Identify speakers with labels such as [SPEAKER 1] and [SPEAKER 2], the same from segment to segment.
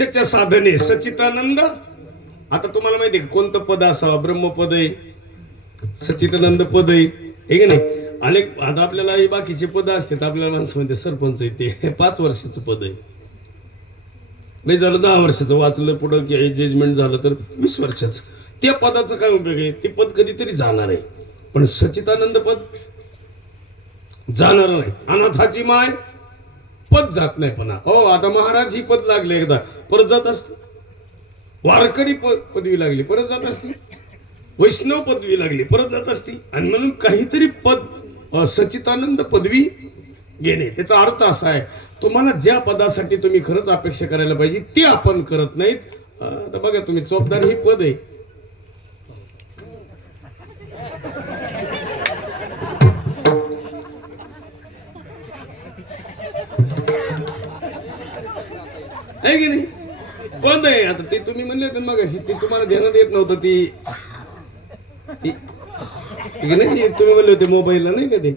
[SPEAKER 1] तपस्याच्या साधने सचितानंद. आता तुम्हाला माहिती आहे का कोणतं पद असावं? ब्रह्मपद आहे सचितानंद पद आहे हे की नाही? अनेक आता आपल्याला हे बाकीचे पद असतात आपल्याला माणसं म्हणते सरपंच आहे ते. पाच वर्षाचं पद आहे. नाही झालं दहा वर्षाचं वाचलं पुढं की जजमेंट झालं तर वीस वर्षाचं. त्या पदाचं काय उपयोग आहे? ते पद कधीतरी जाणार आहे. पण सचितानंद पद जाणार नाही. अनाथाची माय पद जात नाही पण हो आता महाराज ही पद लागले एकदा. परत जात असते. वारकरी प पदवी लागली परत जात असते. वैष्णव पदवी लागली परत जात असते. आणि म्हणून काहीतरी पद सचितानंद पदवी घेणे. त्याचा अर्थ असा आहे तुम्हाला ज्या पदासाठी तुम्ही खरंच अपेक्षा करायला पाहिजे ते आपण करत नाहीत. आता बघा तुम्ही चौकदार ही पद आहे. आता ते तुम्ही म्हणले होते मग ते तुम्हाला ध्यानात येत नव्हतं ती ती ती नाही तुम्ही म्हणले होते मोबाईलला नाही का ते?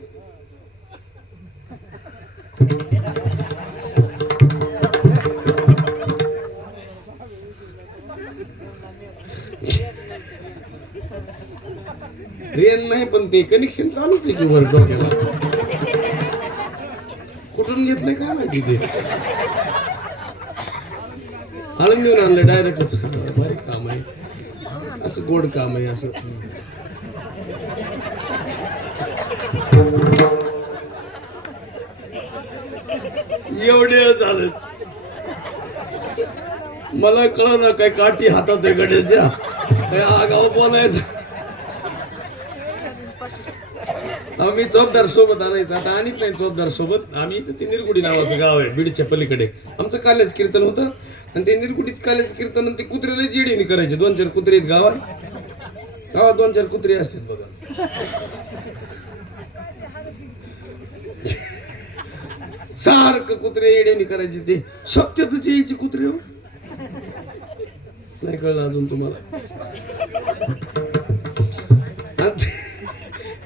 [SPEAKER 1] रेन नाही पण ते कनेक्शन चालूच आहे की वर डोक्याला कुठून घेतलंय काय माहिती ते? आळून देऊन आणलं डायरेक्टच बारीक काम आहे. असं गोड काम आहे असं. एवढे झालं. मला कळ ना काय काठी हातात आहे गड्याच्या काय आगाव बोलायचं. आम्ही चोपदार सोबत आणायचं. आता आणत नाही चोपदार सोबत. आम्ही इथं ते निरगुडी नावाचं गाव आहे बीडच्या पलीकडे. आमचं कालेज कीर्तन होतं. आणि ते निरगुडीत कालेज कीर्तन आणि ते कुत्र्याला जेडीने करायचे. दोन चार कुत्रे आहेत गावात. गावात दोन चार कुत्रे असतात बघा. सारखं कुत्रे येडेने करायचे ते. सत्यातच यायचे कुत्रे हो. नाही कळलं अजून तुम्हाला.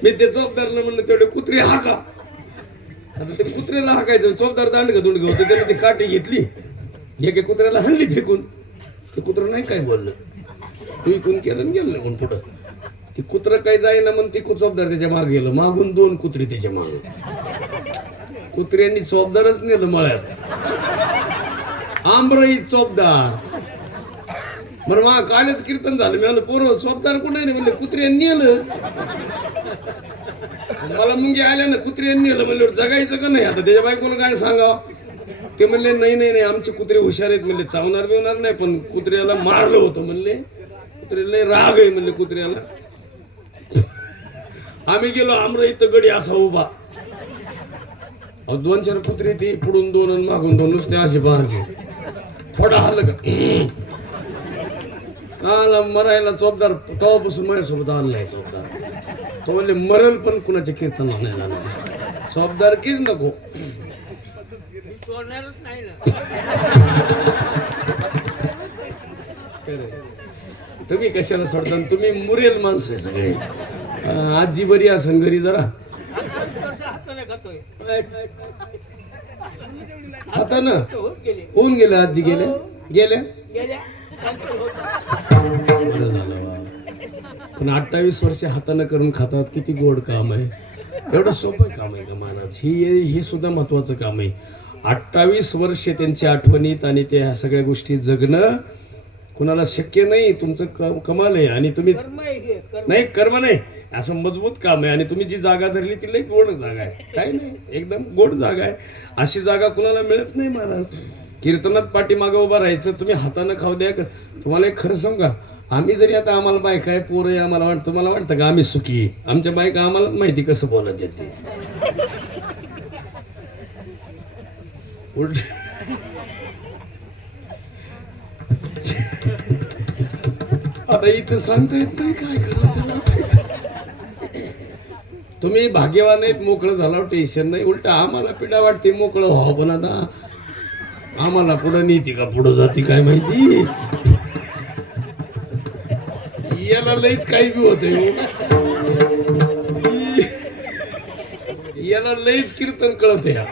[SPEAKER 1] मी ते चोपदारला म्हणलं तेवढे कुत्रे हाका. आता ते कुत्र्याला हाकायचं चोपदार दांड का दुंड होतं त्याने ती काठी घेतली. एका कुत्र्याला हल्ली फेकून. ते कुत्रं नाही काय बोललं. तू इकून केलं आणि गेलं पण पुढं. ते कुत्रं काय जाईना म्हणून ती चोपदार त्याच्यामागे गेलं. मागून दोन कुत्री त्याच्या माग. कुत्र्यांनी चोपदारच नेलं मळ्यात. आंबरई चोपदार बरं मा कालच कीर्तन झालं. मी म्हणलं पोरं चोपदार कुठे नाही म्हणलं कुत्र्यांनी नेलं. मला मुंगी आल्या ना कुत्र्यांनी नेलं म्हणलं जगायचं का नाही? आता त्याच्या बायकोला काय सांगावं? ते म्हणले नाही नाही नाही आमचे कुत्रे हुशार आहेत म्हणले. चावणार बिवणार नाही पण कुत्र्याला मारलं होतं म्हणले. कुत्र्याला लय राग आहे म्हणले कुत्र्याला. आम्ही गेलो आमरा इथं गडी असा उभा. अहो, दोन चार कुत्रे ते पुढून दोन आणि मागून दोन नुसते असे पाहायचे थोडा हल्लं का? आला मरायला चोपदार तेव्हापासून माझ्यासोबत आणलाय नाही चोपदार तो म्हणले मरल पण कुणाच्या कीर्तन नाही जाणार चोपदार कीच नको. तुम्ही कशाला सोडता? तुम्ही मुरेल माणसं आहे सगळे. आजी बरी असन घरी जरा. आता
[SPEAKER 2] ना गेले
[SPEAKER 1] होऊन गेले आजी गेल्या गेल्या? पण अठ्ठावीस वर्ष हातानं करून खातात किती गोड काम आहे. एवढं सोपं काम आहे का महाराज? ही हे सुद्धा महत्वाचं काम आहे. अठ्ठावीस वर्ष त्यांच्या आठवणीत आणि त्या सगळ्या गोष्टी जगणं कुणाला शक्य नाही तुमचं क- कमाल आहे आणि तुम्ही नाही कर्म नाही. असं मजबूत काम आहे आणि तुम्ही जी जागा धरली ती लई गोड जागा आहे. काही नाही एकदम गोड जागा आहे. अशी जागा कुणाला मिळत नाही महाराज. कीर्तनात पाठीमागं उभं राहायचं तुम्ही हातानं खाऊ द्या तुम्हाला एक खरं सांगा आम्ही जरी आता आम्हाला बायका आहे पोरं आहे आम्हाला वाटतं तुम्हाला वाटतं का आम्ही सुखी आमच्या बायका आम्हालाच माहिती कसं बोलत येते? उलट आता इथं सांगता येत नाही काय करणार त्याला? तुम्ही भाग्यवान आहेत मोकळं झालं टेन्शन नाही. उलट आम्हाला पिढा वाटते मोकळं व्हावं पण आता. आम्हाला पुढं नेते का पुढं जाते काय माहिती? याला लईच काही बी होते हो. याला लईच कीर्तन कळत या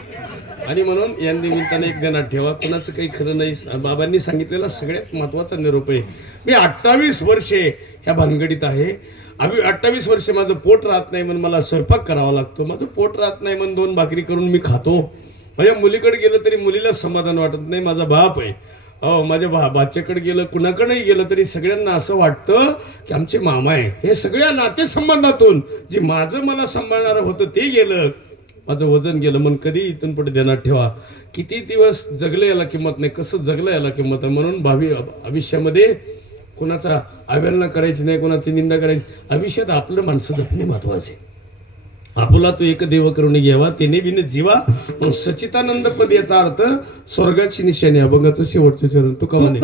[SPEAKER 3] आणि म्हणून या निमित्ताने एक ध्यानात ठेवा. कुणाचं काही खरं नाही बाबांनी सांगितलेला सगळ्यात महत्त्वाचा निरोप आहे. मी अठ्ठावीस वर्षे ह्या भानगडीत आहे. आम्ही अठ्ठावीस वर्षे माझं पोट राहत नाही म्हणून मला स्वयंपाक करावा लागतो. माझं पोट राहत नाही म्हणून दोन भाकरी करून मी खातो. माझ्या मुलीकडे गेलं तरी मुलीला समाधान वाटत नाही. माझा बाप आहे. अहो माझ्या भा गेलं कुणाकडेही गेलं तरी सगळ्यांना असं वाटतं की आमचे मामा आहे. हे सगळ्या नातेसंबंधातून जे माझं मला सांभाळणारं होतं ते गेलं. माझं वजन गेलं. मग कधी इथून पुढे ध्यानात ठेवा. किती दिवस जगलं याला किंमत नाही. कसं जगलं याला किंमत आहे म्हणून भावी आयुष्यामध्ये कोणाचा अवहेलना करायची नाही कोणाची निंदा करायची. आयुष्यात आपलं माणसं जपणे आहे. आपुला तो एक देव करून घ्यावा तिने बिन जीवा. सचितानंद पद याचा अर्थ स्वर्गाची निशाणी अभंगाचं शेवटचं चरण तू का म्हणे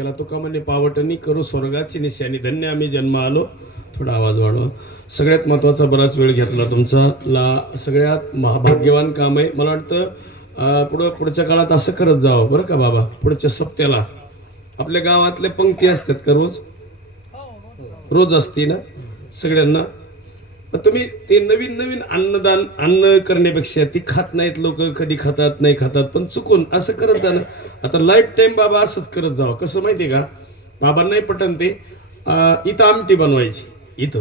[SPEAKER 1] केला तुका म्हणे पावटणी करू स्वर्गाची निशाणी धन्य आम्ही जन्म आलो. थोडा आवाज वाढवा. सगळ्यात महत्त्वाचा बराच वेळ घेतला तुमचा. ला सगळ्यात महाभाग्यवान काम आहे. मला वाटतं पुढं पुढच्या काळात असं करत जावं. बरं का बाबा? पुढच्या सप्त्याला. आपल्या गावातल्या पंक्ती असतात का रोज? रोज असते ना? सगळ्यांना तुम्ही ते नवीन नवीन अन्नदान अन्न करण्यापेक्षा ती खात नाहीत लोक कधी खातात नाही खातात पण चुकून असं करत जाणं आता लाईफ टाईम बाबा असंच करत जावं. कसं माहिती आहे का? बाबा नाही पटन ते इथं आमटी बनवायची. इथं.